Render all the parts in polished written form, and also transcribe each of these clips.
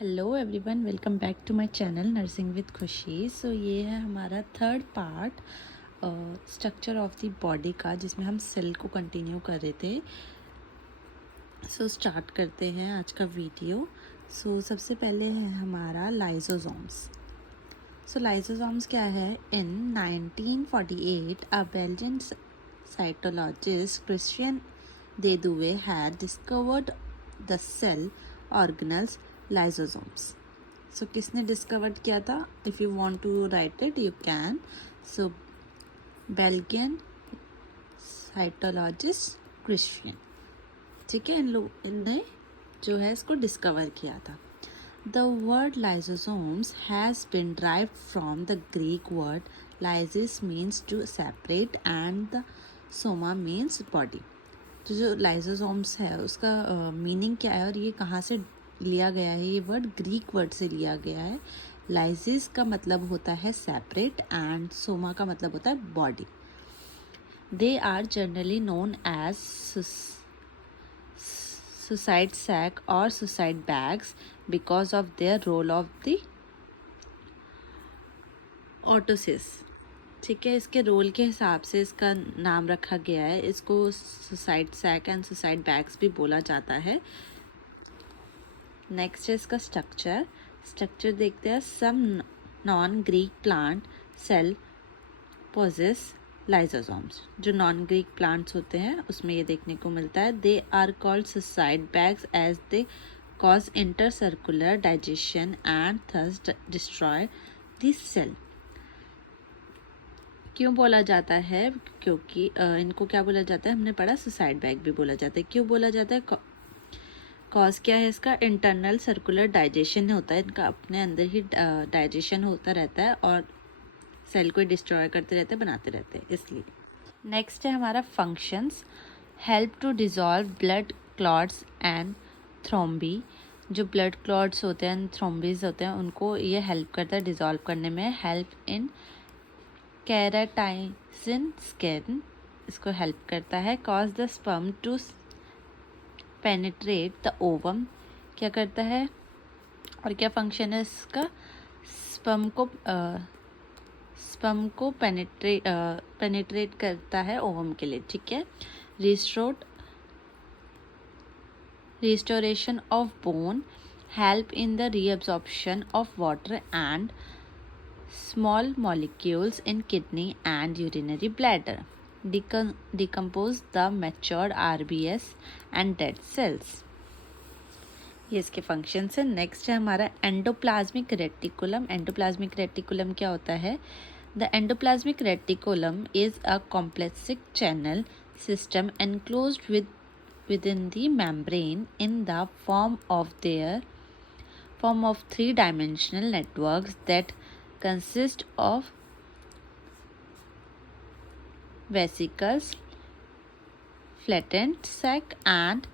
Hello everyone, welcome back to my channel nursing with Khushi. So ये है हमारा third part structure of the body का, जिसमें हम सेल को कंटिन्यू कर रहे थे। सो स्टार्ट करते हैं आज का वीडियो। सो सबसे पहले है हमारा लाइसोसोम्स। सो लाइसोसोम्स क्या है? In 1948 a Belgian cytologist Christian de Duve had discovered the cell organelles lysosomes. So किसने डिस्कवर्ड किया था? If you want to write it you can. So Belgian cytologist Christian, ठीक है, इनने जो है इसको डिस्कवर किया था। The word lysosomes has been derived from the Greek word lysis means to separate and the soma means body. तो जो लाइसोसोम्स है उसका मीनिंग क्या है और ये कहाँ से लिया गया है? ये वर्ड ग्रीक वर्ड से लिया गया है। लाइसिस का मतलब होता है सेपरेट एंड सोमा का मतलब होता है body. They are generally known as suicide sac और suicide bags because of their role of the autolysis. ठीक है, इसके रोल के हिसाब से इसका नाम रखा गया है। इसको suicide sac and suicide bags भी बोला जाता है। नेक्स्ट है इसका स्ट्रक्चर देखते हैं। Some non green plant cell possess lysosomes. जो नॉन ग्रीक प्लांट्स होते हैं उसमें ये देखने को मिलता है। They are called suicide bags as they cause intracellular digestion and thus destroy this cell. क्यों बोला जाता है? क्योंकि इनको क्या बोला जाता है? हमने पढ़ा सुसाइड बैग भी बोला जाता है। क्यों बोला जाता है? कॉज क्या है इसका? इंटरनल सर्कुलर डाइजेशन होता है, इनका अपने अंदर ही डाइजेशन होता रहता है और सेल को डिस्ट्रॉय करते रहते हैं, बनाते रहते हैं, इसलिए। नेक्स्ट है हमारा functions. Help to dissolve blood clots and thrombi. जो ब्लड क्लॉट्स होते हैं, थ्रोम्बीज होते हैं, उनको ये हेल्प करता है डिजॉल्व करने में। हेल्प इन केराटाइजिन स्किन, इसको हेल्प करता है। Cause the sperm to penetrate the ovum, क्या करता है और क्या फंक्शन है इसका? स्पर्म को पेनिट्रेट करता है ओवम के लिए, ठीक है। Restoration of bone, help in the reabsorption of water and small molecules in kidney and urinary bladder, decompose the matured RBS and dead cells। ये इसके फंक्शंस है। नेक्स्ट है हमारा एंडोप्लाज्मिक रेटिकुलम। एंडोप्लाज्मिक रेटिकुलम क्या होता है? The endoplasmic reticulum is a complex channel system enclosed within the membrane in the form of three-dimensional networks that consist of vesicles, flattened sac and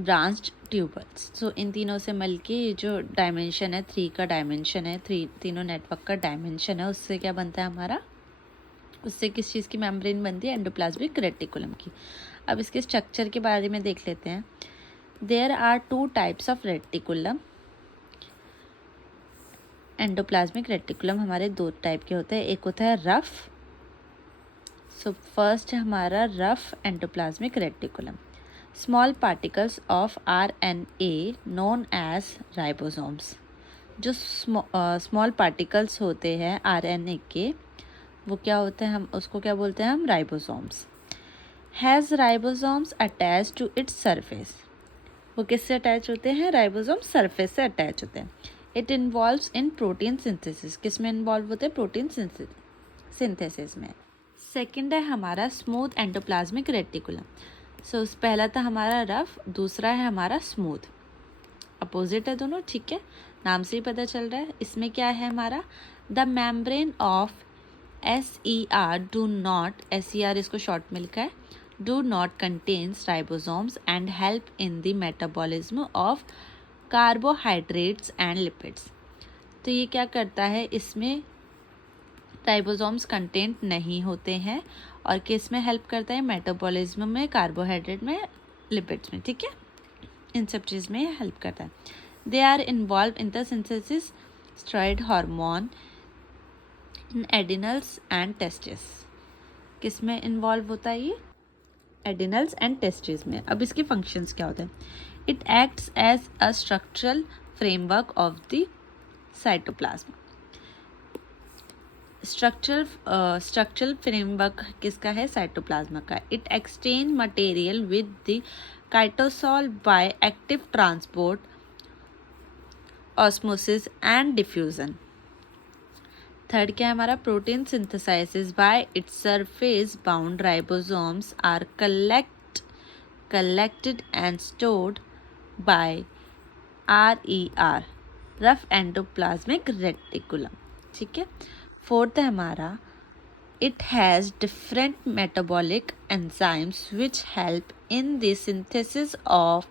branched tubules. So इन तीनों से मिलके ये जो dimension है, 3 का डायमेंशन है, तीनों नेटवर्क का डायमेंशन है, उससे क्या बनता है हमारा? उससे किस चीज़ की मेम्ब्रेन बनती है? एंडोप्लाज्मिक रेटिकुलम की। अब इसके स्ट्रक्चर के बारे में देख लेते हैं। There are 2 types of reticulum. Endoplasmic reticulum हमारे 2 टाइप के होते हैं। एक होता है रफ। सो फर्स्ट है हमारा rough endoplasmic reticulum. Small particles of RNA known as ribosomes. जो स्मॉल पार्टिकल्स होते हैं RNA के, वो क्या होते हैं? हम उसको क्या बोलते हैं? हम ribosomes. Has ribosomes attached to its surface. वो किससे अटैच होते हैं? राइबोसोम सरफेस से अटैच होते हैं। It involves in protein synthesis. किस में इन्वॉल्व होते हैं? प्रोटीन सिंथेसिस में। सेकेंड है हमारा स्मूथ एंडोप्लाज्मिक रेटिकुलम। सो पहला था हमारा रफ, दूसरा है हमारा स्मूथ। अपोजिट है दोनों, ठीक है, नाम से ही पता चल रहा है। इसमें क्या है हमारा? The membrane of SER do not, SER इसको शॉर्ट में लिखा है, do not contains ribosomes and help in the metabolism of carbohydrates and lipids. तो ये क्या करता है? इसमें राइबोसोम्स कंटेंट नहीं होते हैं और किस में हेल्प करता है? मेटाबॉलिज्म में, कार्बोहाइड्रेट में, लिपिड्स में, ठीक है, इन सब चीज़ में हेल्प करता है। They are involved in the synthesis steroid hormone in adrenals and testes. किस में इन्वॉल्व होता है ये? एडिनल्स एंड टेस्टिस में. अब इसके फंक्शंस क्या होते हैं? It acts as a structural framework of the cytoplasm. Structural framework किसका है? साइटोप्लाज्म का. It exchange material with the cytosol by active transport, osmosis and diffusion. Third क्या है हमारा? Protein synthesis by its surface bound ribosomes are collected and stored by RER, rough endoplasmic reticulum. ठीक है. Fourth है हमारा, it has different metabolic enzymes which help in the synthesis of.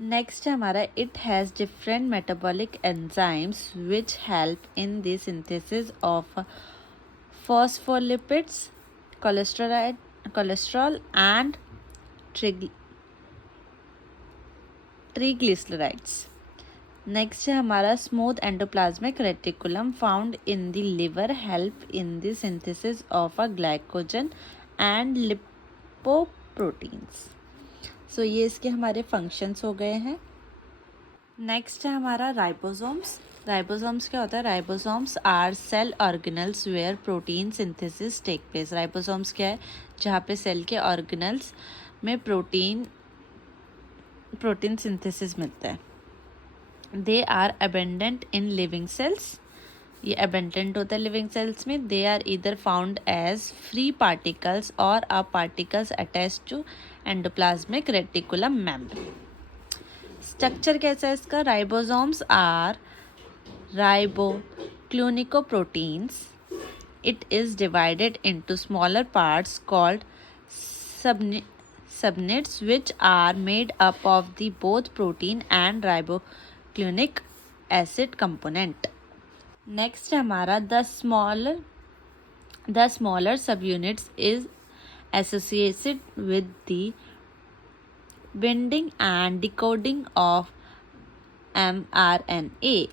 Next है हमारा, it has different metabolic enzymes which help in the synthesis of phospholipids, cholesterol and triglycerides. Next है हमारा, smooth endoplasmic reticulum found in the liver help in the synthesis of a glycogen and lipoproteins. So ये इसके हमारे functions हो गए हैं. Next है हमारा राइबोसोम्स. राइबोसोम्स क्या होता है? Ribosomes are cell organelles where protein synthesis take place. Ribosomes क्या है? जहाँ पे सेल के ऑर्गेनल्स में प्रोटीन सिंथेसिस मिलता है. They are abundant in living cells. ये अबेंडेंट होता है लिविंग सेल्स में. They are either found as free particles और or particles attach to endoplasmic reticulum membrane. Structure कैसा है इसका? Ribosomes are ribonucleoproteins. It is divided into smaller parts called subunits which are made up of the both protein and riboclonic acid component. Next है हमारा, the smaller subunits is associated with the binding and decoding of mRNA.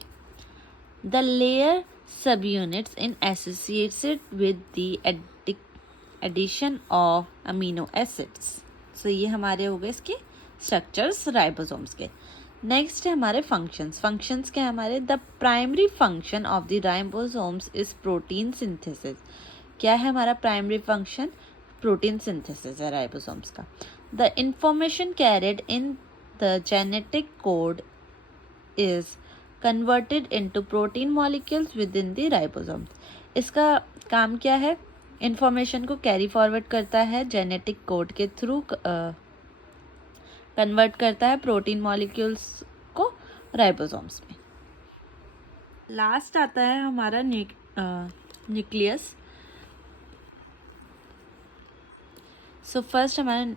The layer subunits in associated with the addition of amino acids. So ये हमारे हो गए इसके structures ribosomes के. Next है हमारे फंक्शंस क्या है हमारे? The primary function of the ribosomes is protein synthesis. क्या है हमारा प्राइमरी फंक्शन? प्रोटीन सिंथेसिस है राइबोसोम्स का. The information carried in the genetic code is converted into protein molecules with in the ribosomes. इसका काम क्या है? इंफॉर्मेशन को कैरी फॉरवर्ड करता है जेनेटिक कोड के थ्रू, कन्वर्ट करता है प्रोटीन मॉलिक्यूल्स को राइबोसोम्स में. लास्ट आता है हमारा न्यूक्लियस. सो फर्स्ट हमारा,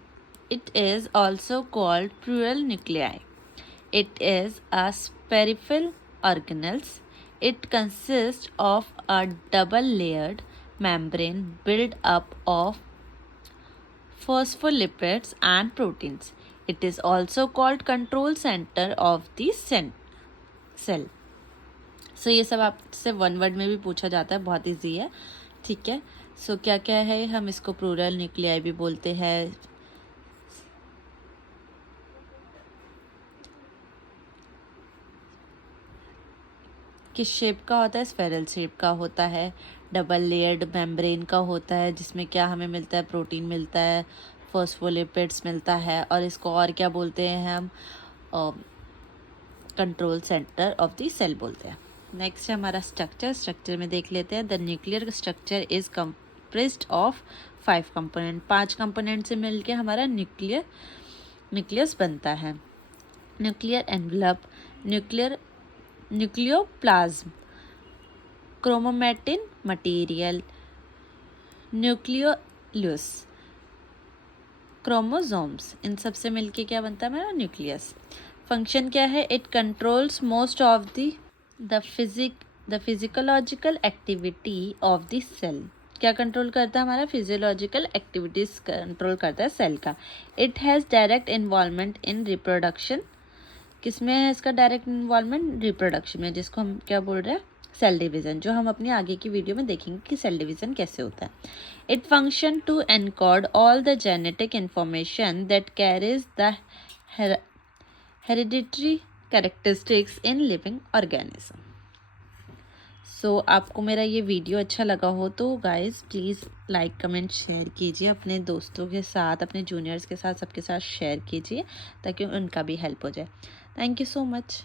it is also called plural nuclei. It is a spherical organelles. It consist of a double layered membrane built up of phospholipids and proteins. It is also called control center of the cell. So ये सब आपसे one word में भी पूछा जाता है, बहुत easy है. ठीक है. सो क्या क्या है? हम इसको प्लूरल न्यूक्लियाई भी बोलते हैं. किस शेप का होता है? स्फेरल शेप का होता है. डबल लेयर्ड मेम्ब्रेन का होता है, जिसमें क्या हमें मिलता है? प्रोटीन मिलता है, फॉस्फोलिपिड्स मिलता है, और इसको और क्या बोलते हैं हम? Control centre of the cell बोलते हैं. नेक्स्ट है हमारा स्ट्रक्चर में देख लेते हैं. The nuclear structure is compressed of 5 component. 5 component से मिलके हमारा न्यूक्लियस बनता है. Nuclear envelope, nucleoplasm, chromatin material, nucleolus, chromosomes. इन सब से मिलके क्या बनता है हमारा? न्यूक्लियस. फंक्शन क्या है? It controls most of the physiological activity of the cell. क्या कंट्रोल करता है? हमारा फिजियोलॉजिकल एक्टिविटीज़ कंट्रोल करता है सेल का। It has direct involvement in reproduction. किस में है इसका डायरेक्ट इन्वॉल्वमेंट? रिप्रोडक्शन में, जिसको हम क्या बोल रहे हैं? सेल डिवीज़न, जो हम अपनी आगे की वीडियो में देखेंगे कि सेल डिवीज़न कैसे होता है। It function to encode all the genetic information that carries the hereditary characteristics in living organism. So आपको मेरा ये वीडियो अच्छा लगा हो तो guys please like comment share कीजिए, अपने दोस्तों के साथ, अपने जूनियर्स के साथ, सबके साथ शेयर कीजिए ताकि उनका भी हेल्प हो जाए। Thank you so much.